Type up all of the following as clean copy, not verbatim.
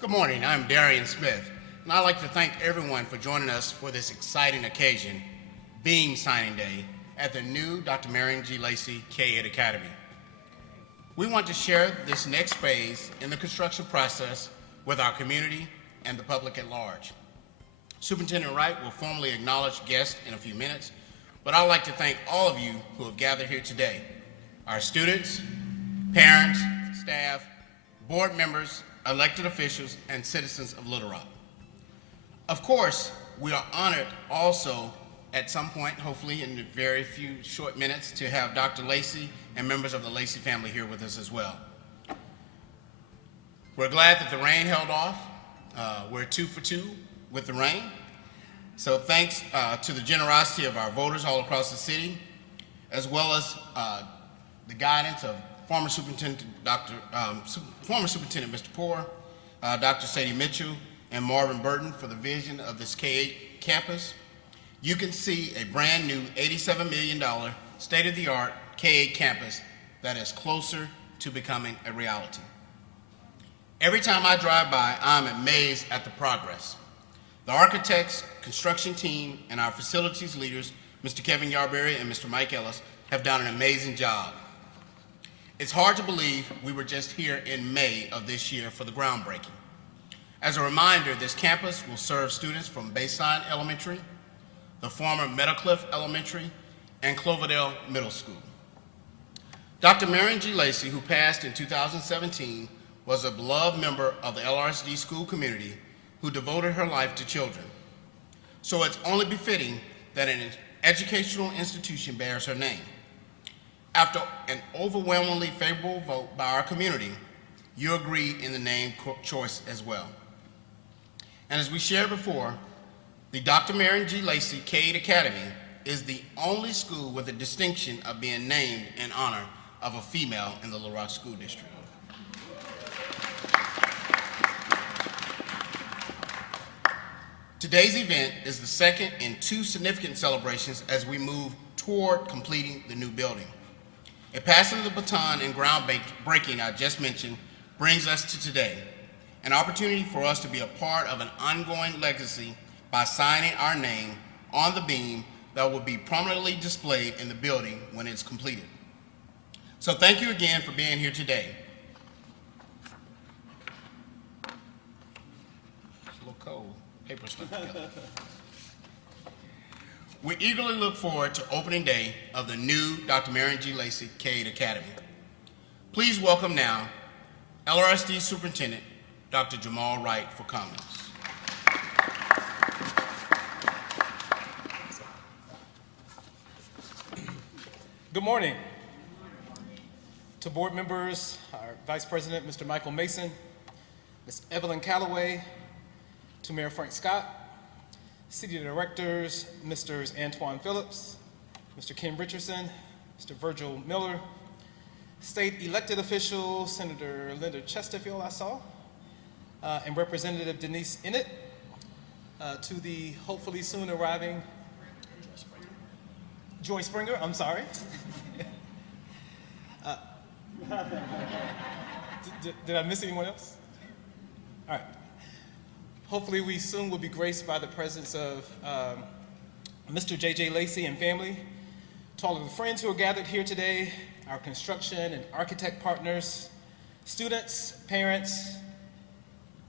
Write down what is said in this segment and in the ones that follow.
Good morning, I'm Darian Smith, and I'd like to thank everyone for joining us for this exciting occasion, Beam Signing Day, at the new Dr. Marian G. Lacey K-8 Academy. We want to share this next phase in the construction process with our community and the public at large. Superintendent Wright will formally acknowledge guests in a few minutes, but I'd like to thank all of you who have gathered here today, our students, parents, staff, board members, elected officials, and citizens of Little Rock. Of course, we are honored also at some point, hopefully in a very few short minutes, to have Dr. Lacey and members of the Lacey family here with us as well. We're glad that the rain held off. We're 2 for 2 with the rain. So thanks to the generosity of our voters all across the city, as well as the guidance of former Superintendent Mr. Poore, Dr. Sadie Mitchell, and Marvin Burton for the vision of this K-8 campus. You can see a brand new $87 million state-of-the-art K-8 campus that is closer to becoming a reality. Every time I drive by, I'm amazed at the progress. The architects, construction team, and our facilities leaders, Mr. Kevin Yarberry and Mr. Mike Ellis, have done an amazing job. It's hard to believe we were just here in May of this year for the groundbreaking. As a reminder, this campus will serve students from Bayside Elementary, the former Meadowcliff Elementary, and Cloverdale Middle School. Dr. Marian G. Lacey, who passed in 2017, was a beloved member of the LRSD school community who devoted her life to children. So it's only befitting that an educational institution bears her name. After an overwhelmingly favorable vote by our community, you agreed in the name choice as well. And as we shared before, the Dr. Marian G. Lacey K-8 Academy is the only school with the distinction of being named in honor of a female in the Little Rock School District. Today's event is the second in 2 significant celebrations as we move toward completing the new building. A passing of the baton and groundbreaking I just mentioned brings us to today, an opportunity for us to be a part of an ongoing legacy by signing our name on the beam that will be prominently displayed in the building when it's completed. So thank you again for being here today. It's a little cold, paper stuck together. We eagerly look forward to opening day of the new Dr. Marian G. Lacey K-8 Academy. Please welcome now LRSD Superintendent Dr. Jamal Wright for comments. Good morning. To board members, our Vice President, Mr. Michael Mason, Ms. Evelyn Calloway, to Mayor Frank Scott, City Directors, Mr. Antoine Phillips, Mr. Ken Richardson, Mr. Virgil Miller, State elected officials, Senator Linda Chesterfield I saw, and Representative Denise Innett, to the hopefully soon arriving Joy Springer, I'm sorry. Did I miss anyone else? All right. Hopefully we soon will be graced by the presence of Mr. J.J. Lacey and family. To all of the friends who are gathered here today, our construction and architect partners, students, parents,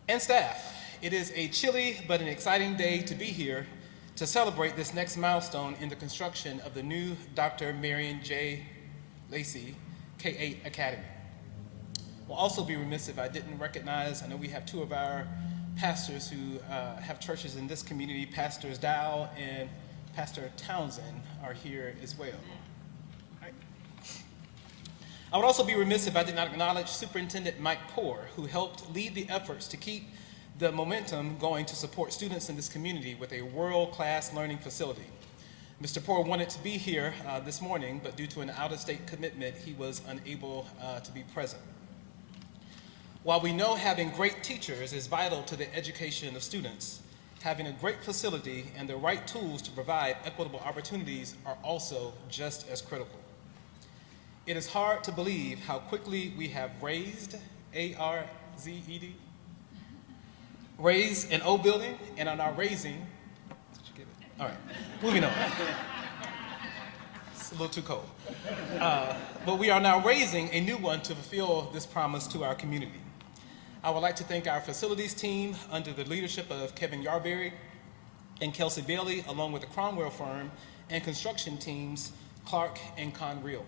and staff, it is a chilly but an exciting day to be here to celebrate this next milestone in the construction of the new Dr. Marian J. Lacey K-8 Academy. We'll also be remiss if I didn't recognize, I know we have 2 of our pastors who have churches in this community, Pastors Dow and Pastor Townsend are here as well. Right. I would also be remiss if I did not acknowledge Superintendent Mike Poore, who helped lead the efforts to keep the momentum going to support students in this community with a world-class learning facility. Mr. Poore wanted to be here this morning, but due to an out-of-state commitment, he was unable to be present. While we know having great teachers is vital to the education of students, having a great facility and the right tools to provide equitable opportunities are also just as critical. It is hard to believe how quickly we have raised, A-R-Z-E-D, raise an old building and are now raising. Did you get it? All right, moving on. It's a little too cold. But we are now raising a new one to fulfill this promise to our community. I would like to thank our facilities team under the leadership of Kevin Yarberry and Kelsey Bailey, along with the Cromwell firm, and construction teams Clark and Conrail.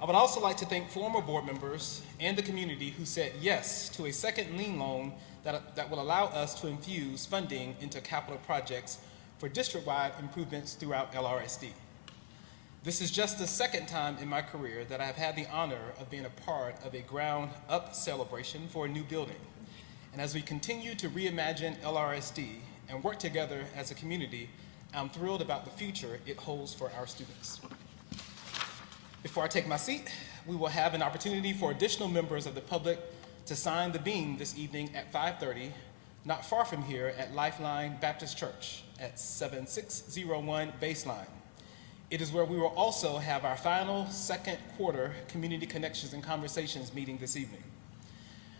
I would also like to thank former board members and the community who said yes to a second lien loan that will allow us to infuse funding into capital projects for district-wide improvements throughout LRSD. This is just the second time in my career that I have had the honor of being a part of a ground-up celebration for a new building. And as we continue to reimagine LRSD and work together as a community, I'm thrilled about the future it holds for our students. Before I take my seat, we will have an opportunity for additional members of the public to sign the beam this evening at 5:30, not far from here at Lifeline Baptist Church at 7601 Baseline. It is where we will also have our final second quarter Community Connections and Conversations meeting this evening.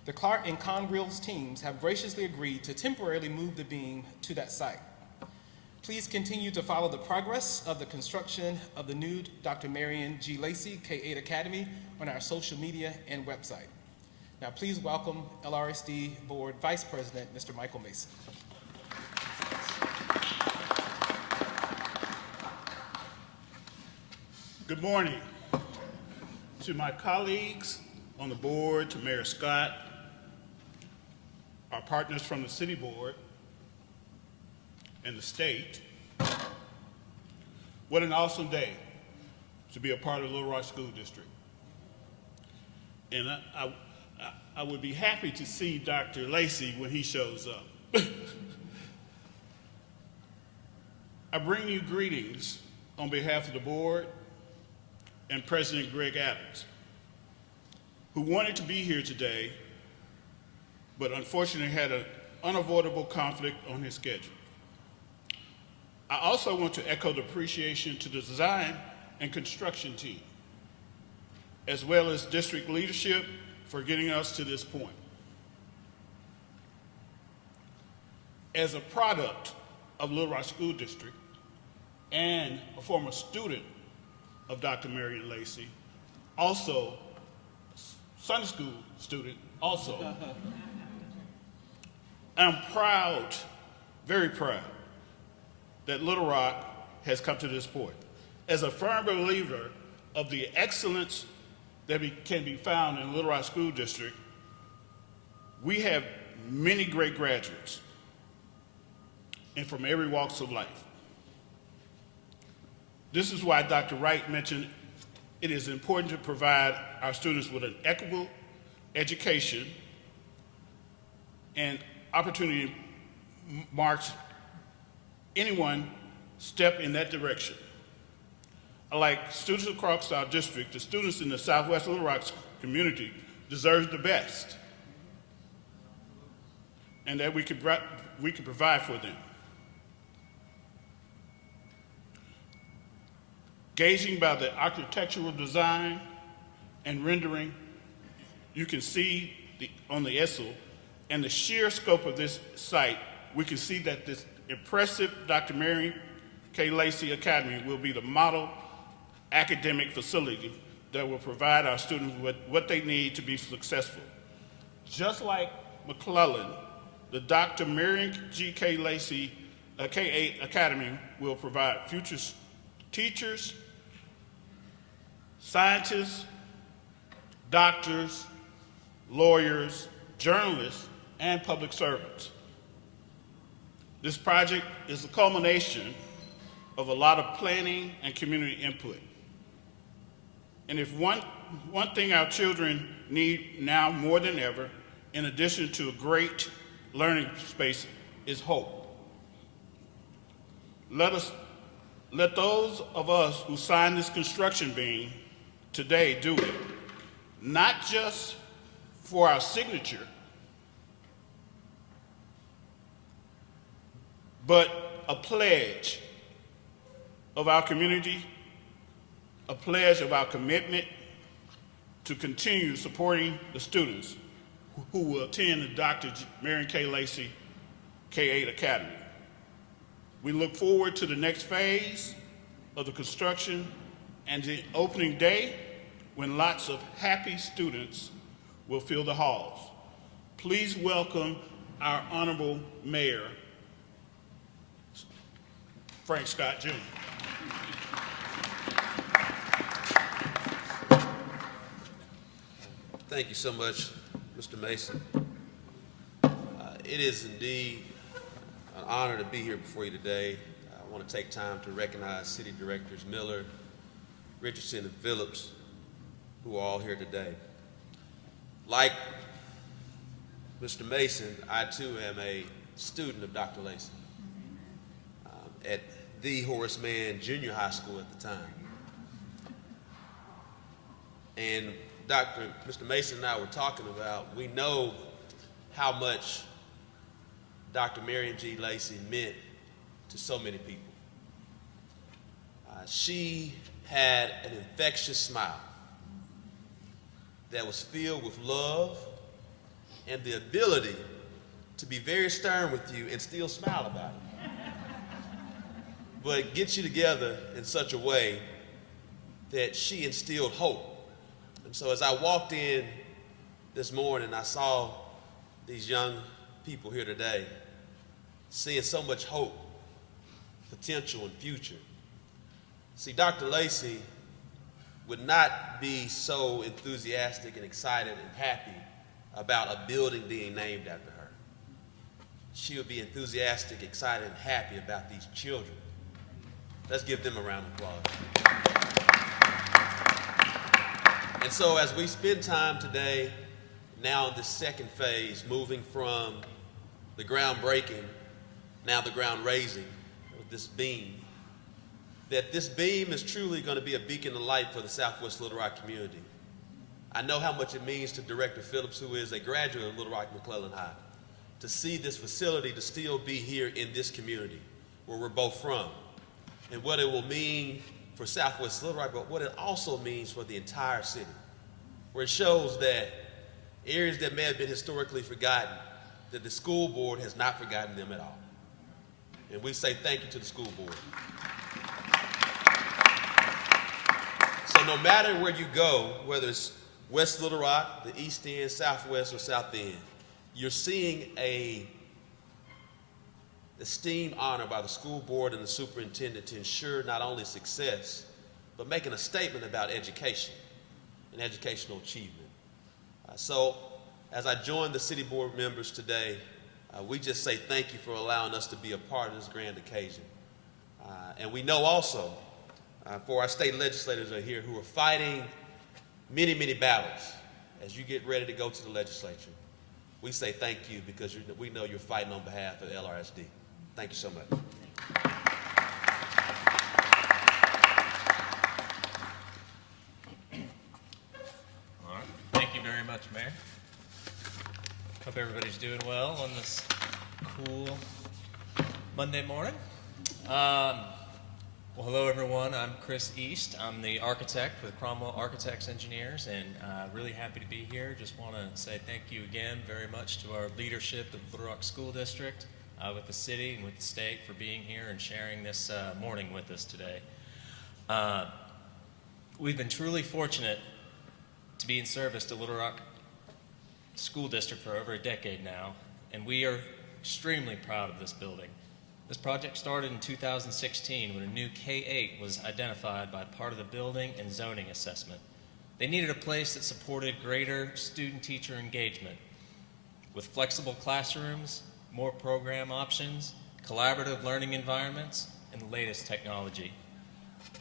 The Clark and Conrail's teams have graciously agreed to temporarily move the beam to that site. Please continue to follow the progress of the construction of the new Dr. Marian G. Lacey K-8 Academy on our social media and website. Now please welcome LRSD Board Vice President, Mr. Michael Mason. Good morning to my colleagues on the board, to Mayor Scott, our partners from the City Board and the state. What an awesome day to be a part of Little Rock School District. And I would be happy to see Dr. Lacey when he shows up. I bring you greetings on behalf of the board and President Greg Adams, who wanted to be here today, but unfortunately had an unavoidable conflict on his schedule. I also want to echo the appreciation to the design and construction team, as well as district leadership for getting us to this point. As a product of Little Rock School District and a former student of Dr. Marian Lacey, also Sunday school student also, I'm proud, very proud, that Little Rock has come to this point. As a firm believer of the excellence that can be found in Little Rock School District, we have many great graduates, and from every walks of life. This is why Dr. Wright mentioned it is important to provide our students with an equitable education and opportunity marks anyone step in that direction. Like students across our district, the students in the Southwest Little Rock community deserve the best, and that we can provide for them. Gauging by the architectural design and rendering, you can see on the ESL and the sheer scope of this site, we can see that this impressive Dr. Marian K. Lacey Academy will be the model academic facility that will provide our students with what they need to be successful. Just like McClellan, the Dr. Marian G. K. Lacey K-8 Academy will provide future teachers, scientists, doctors, lawyers, journalists, and public servants. This project is a culmination of a lot of planning and community input. And if one thing our children need now more than ever, in addition to a great learning space, is hope. Let those of us who signed this construction beam today do it, not just for our signature, but a pledge of our community, a pledge of our commitment to continue supporting the students who will attend the Dr. Marian K. Lacey K-8 Academy. We look forward to the next phase of the construction and the opening day when lots of happy students will fill the halls. Please welcome our Honorable Mayor, Frank Scott Jr. Thank you so much, Mr. Mason. It is indeed an honor to be here before you today. I want to take time to recognize City Directors Miller, Richardson, and Phillips, who are all here today. Like Mr. Mason, I too am a student of Dr. Lacey at the Horace Mann Junior High School at the time. And Mr. Mason and I were talking about, we know how much Dr. Marian G. Lacey meant to so many people. She had an infectious smile that was filled with love and the ability to be very stern with you and still smile about it. But get you together in such a way that she instilled hope. And so as I walked in this morning, I saw these young people here today seeing so much hope, potential, and future. See, Dr. Lacey would not be so enthusiastic and excited and happy about a building being named after her. She would be enthusiastic, excited, and happy about these children. Let's give them a round of applause. And so as we spend time today, now in this second phase, moving from the groundbreaking, now the ground raising of this beam, that this beam is truly going to be a beacon of light for the Southwest Little Rock community. I know how much it means to Director Phillips, who is a graduate of Little Rock McClellan High, to see this facility to still be here in this community where we're both from, and what it will mean for Southwest Little Rock, but what it also means for the entire city, where it shows that areas that may have been historically forgotten, that the school board has not forgotten them at all. And we say thank you to the school board. So no matter where you go, whether it's West Little Rock, the East End, Southwest, or South End, you're seeing a esteemed honor by the school board and the superintendent to ensure not only success, but making a statement about education and educational achievement. So as I join the city board members today, we just say thank you for allowing us to be a part of this grand occasion. And we know also, for our state legislators are here who are fighting many, many battles as you get ready to go to the legislature. We say thank you because we know you're fighting on behalf of LRSD. Thank you so much. All right. Thank you very much, Mayor. Hope everybody's doing well on this cool Monday morning. Well, hello, everyone. I'm Chris East. I'm the architect with Cromwell Architects Engineers, and really happy to be here. Just want to say thank you again very much to our leadership of the Little Rock School District, with the city and with the state for being here and sharing this morning with us today. We've been truly fortunate to be in service to Little Rock School District for over a decade now, and we are extremely proud of this building. This project started in 2016 when a new K-8 was identified by part of the building and zoning assessment. They needed a place that supported greater student-teacher engagement with flexible classrooms, more program options, collaborative learning environments, and the latest technology.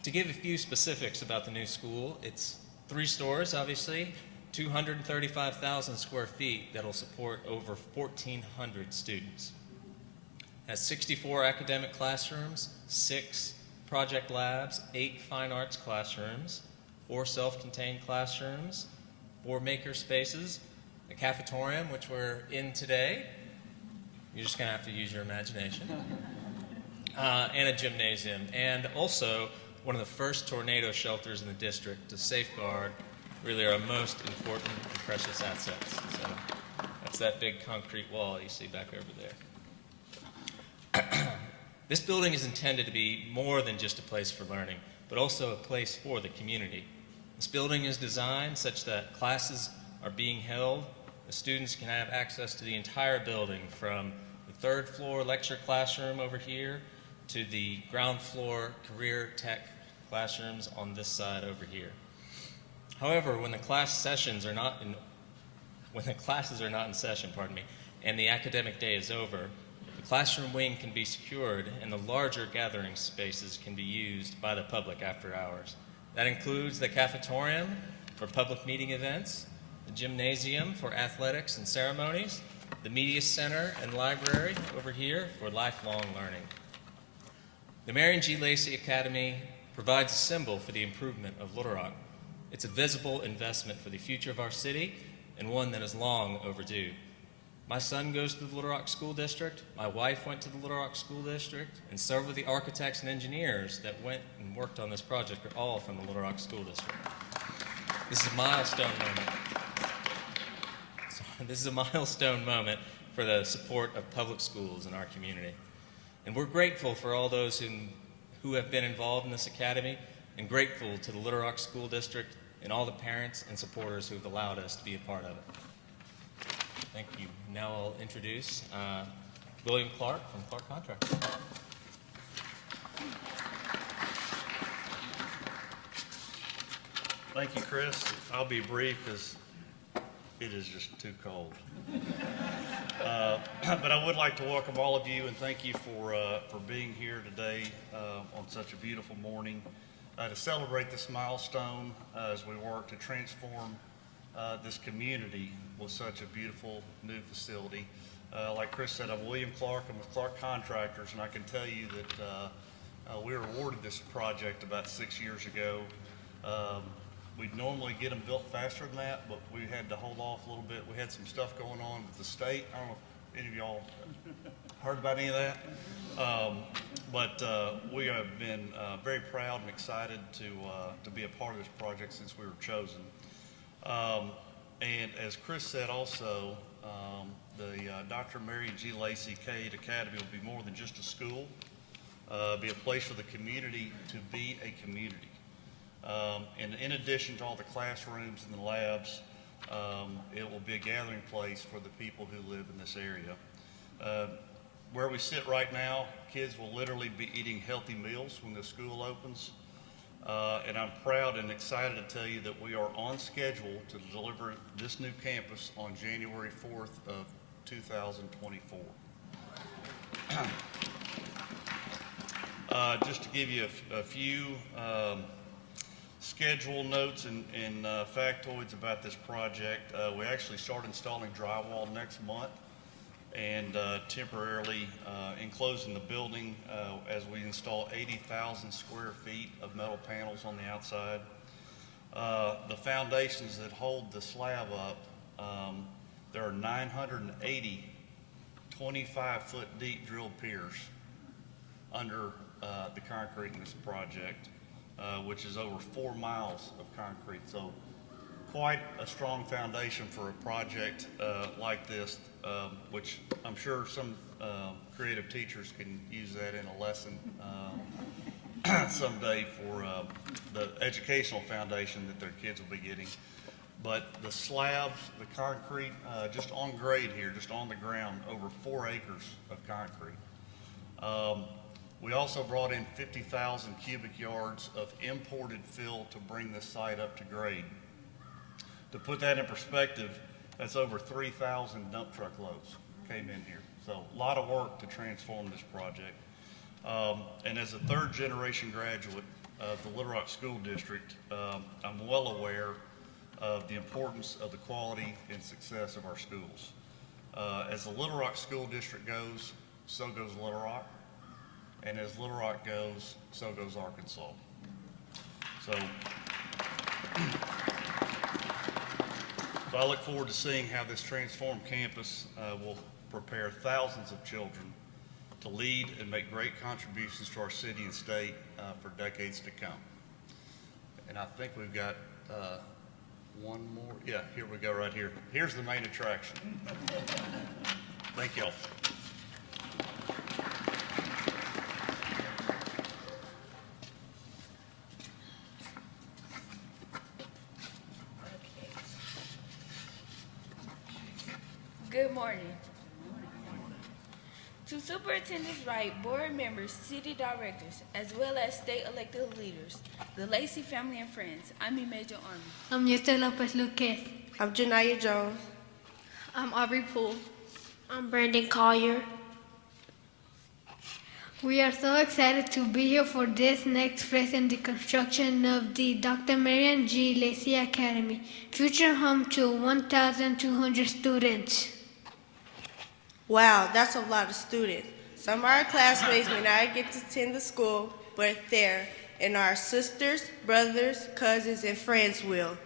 To give a few specifics about the new school, it's 3 stories, obviously, 235,000 square feet that'll support over 1,400 students. It has 64 academic classrooms, 6 project labs, 8 fine arts classrooms, 4 self-contained classrooms, 4 maker spaces, a cafetorium, which we're in today. You're just gonna have to use your imagination. And a gymnasium, and also one of the first tornado shelters in the district to safeguard really our most important and precious assets. So that big concrete wall you see back over there. This building is intended to be more than just a place for learning, but also a place for the community. This building is designed such that classes are being held. The students can have access to the entire building, from the third floor lecture classroom over here to the ground floor career tech classrooms on this side over here. However, when the classes are not in session, and the academic day is over, the classroom wing can be secured and the larger gathering spaces can be used by the public after hours. That includes the cafetorium for public meeting events, the gymnasium for athletics and ceremonies, the media center and library over here for lifelong learning. The Marian G. Lacey Academy provides a symbol for the improvement of Little Rock. It's a visible investment for the future of our city and one that is long overdue. My son goes to the Little Rock School District, my wife went to the Little Rock School District, and several of the architects and engineers that went and worked on this project are all from the Little Rock School District. This is a milestone moment. This is a milestone moment for the support of public schools in our community. And we're grateful for all those who have been involved in this academy, and grateful to the Little Rock School District and all the parents and supporters who have allowed us to be a part of it. Thank you. Now I'll introduce William Clark from Clark Contracting. Thank you, Chris. I'll be brief because it is just too cold. But I would like to welcome all of you and thank you for being here today on such a beautiful morning to celebrate this milestone as we work to transform this community with such a beautiful new facility. Like Chris said, I'm William Clark. I'm with Clark Contractors, and I can tell you that we were awarded this project about 6 years ago. We'd normally get them built faster than that, but we had to hold off a little bit. We had some stuff going on with the state. I don't know if any of y'all heard about any of that. But we have been very proud and excited to be a part of this project since we were chosen. And as Chris said also, the Dr. Marian G. Lacey K-8 Academy will be more than just a school, be a place for the community to be a community. And in addition to all the classrooms and the labs, it will be a gathering place for the people who live in this area. Where we sit right now, kids will literally be eating healthy meals when the school opens. And I'm proud and excited to tell you that we are on schedule to deliver this new campus on January 4th of 2024. Just to give you a few schedule notes and factoids about this project, we actually start installing drywall next month and temporarily enclosing the building as we install 80,000 square feet of metal panels on the outside. The foundations that hold the slab up, there are 980 25-foot deep drilled piers under the concrete in this project, which is over 4 miles of concrete. So quite a strong foundation for a project like this, which I'm sure some creative teachers can use that in a lesson someday for the educational foundation that their kids will be getting. But the slabs, the concrete, just on grade here, just on the ground, over 4 acres of concrete. We also brought in 50,000 cubic yards of imported fill to bring this site up to grade. To put that in perspective, that's over 3,000 dump truck loads came in here. So a lot of work to transform this project. And as a third generation graduate of the Little Rock School District, I'm well aware of the importance of the quality and success of our schools. As the Little Rock School District goes, so goes Little Rock. And as Little Rock goes, so goes Arkansas. So I look forward to seeing how this transformed campus will prepare thousands of children to lead and make great contributions to our city and state for decades to come. And I think we've got One more. Yeah, here we go right here. Here's the main attraction. Thank y'all. Good morning. To Superintendent Wright, board members, city directors, as well as state elected leaders, the Lacey family and friends, I'm Major Army. I'm Yester Lopez Luquez. I'm Janaya Jones. I'm Aubrey Poole. I'm Brandon Collier. We are so excited to be here for this next phase in the construction of the Dr. Marian G. Lacey Academy, future home to 1,200 students. Wow, that's a lot of students. Some of our classmates may not get to attend the school, but there, and our sisters, brothers, cousins, and friends will.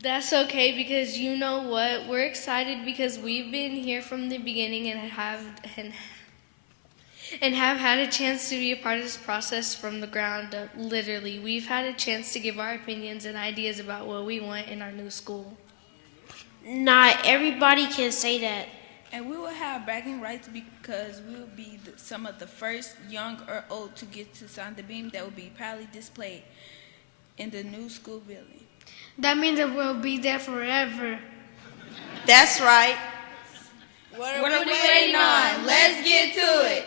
That's okay, because you know what? We're excited because we've been here from the beginning and have had a chance to be a part of this process from the ground up. Literally, we've had a chance to give our opinions and ideas about what we want in our new school. Not everybody can say that. And we will have bragging rights because we will be some of the first, young or old, to get to sign the beam that will be proudly displayed in the new school building. That means that we'll be there forever. That's right. What are we waiting on? Let's get to it.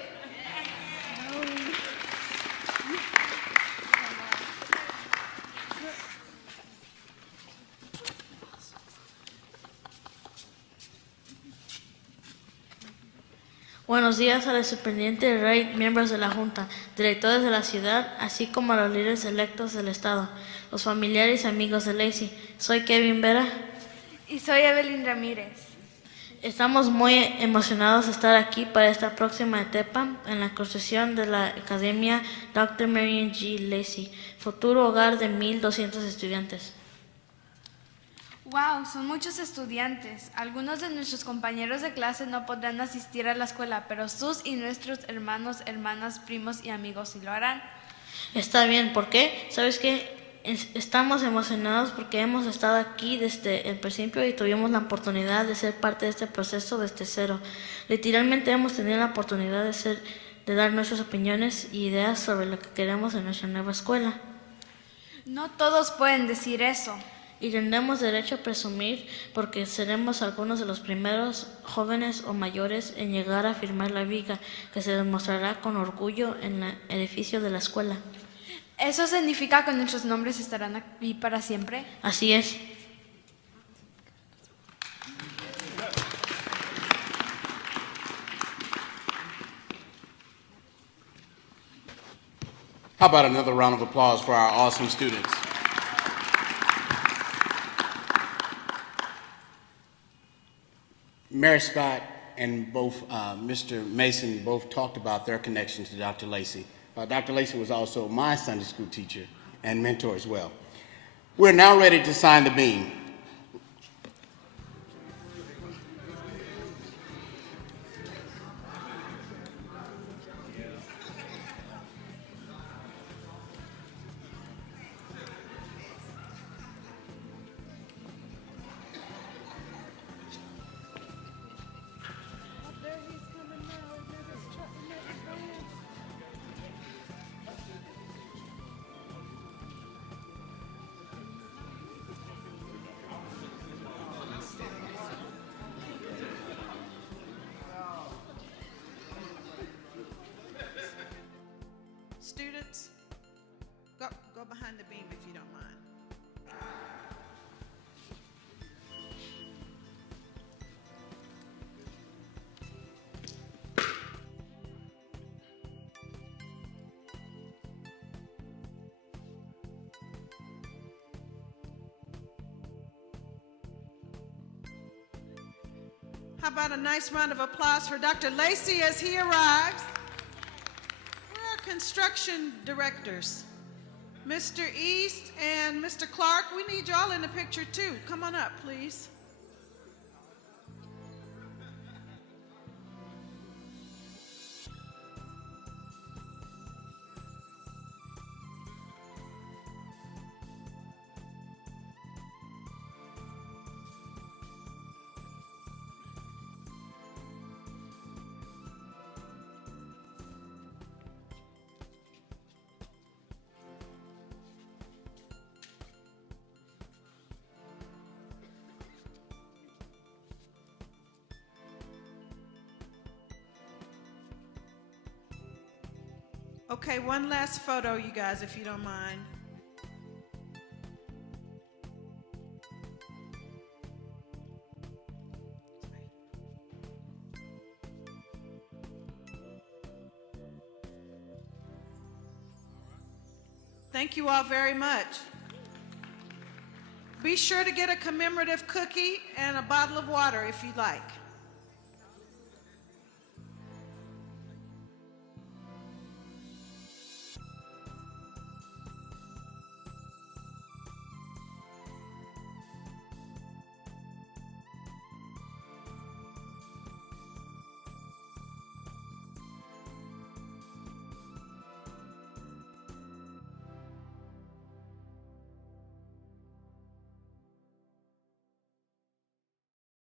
Buenos días al superintendente Wright, miembros de la Junta, directores de la ciudad, así como a los líderes electos del Estado, los familiares y amigos de Lacey. Soy Kevin Vera. Y soy Evelyn Ramírez. Estamos muy emocionados de estar aquí para esta próxima etapa en la construcción de la Academia Dr. Marian G. Lacey, futuro hogar de 1,200 estudiantes. Wow, son muchos estudiantes. Algunos de nuestros compañeros de clase no podrán asistir a la escuela, pero sus y nuestros hermanos, hermanas, primos y amigos sí lo harán. Está bien, ¿por qué? ¿Sabes qué? Estamos emocionados porque hemos estado aquí desde el principio y tuvimos la oportunidad de ser parte de este proceso desde cero. Literalmente hemos tenido la oportunidad de dar nuestras opiniones y ideas sobre lo que queremos en nuestra nueva escuela. No todos pueden decir eso. Y tendremos derecho a presumir porque seremos algunos de los primeros jóvenes o mayores en llegar a firmar la viga que se demostrará con orgullo en el edificio de la escuela. ¿Eso significa que nuestros nombres estarán aquí para siempre? Así es. How about another round of applause for our awesome students? Mary Scott and both Mr. Mason both talked about their connection to Dr. Lacey. Dr. Lacey was also my Sunday school teacher and mentor as well. We're now ready to sign the beam. Students, go behind the beam if you don't mind. How about a nice round of applause for Dr. Lacey as he arrives? Construction directors, Mr. East and Mr. Clark, we need you all in the picture too. Come on up, please. Okay, one last photo, you guys, if you don't mind. Thank you all very much. Be sure to get a commemorative cookie and a bottle of water if you like.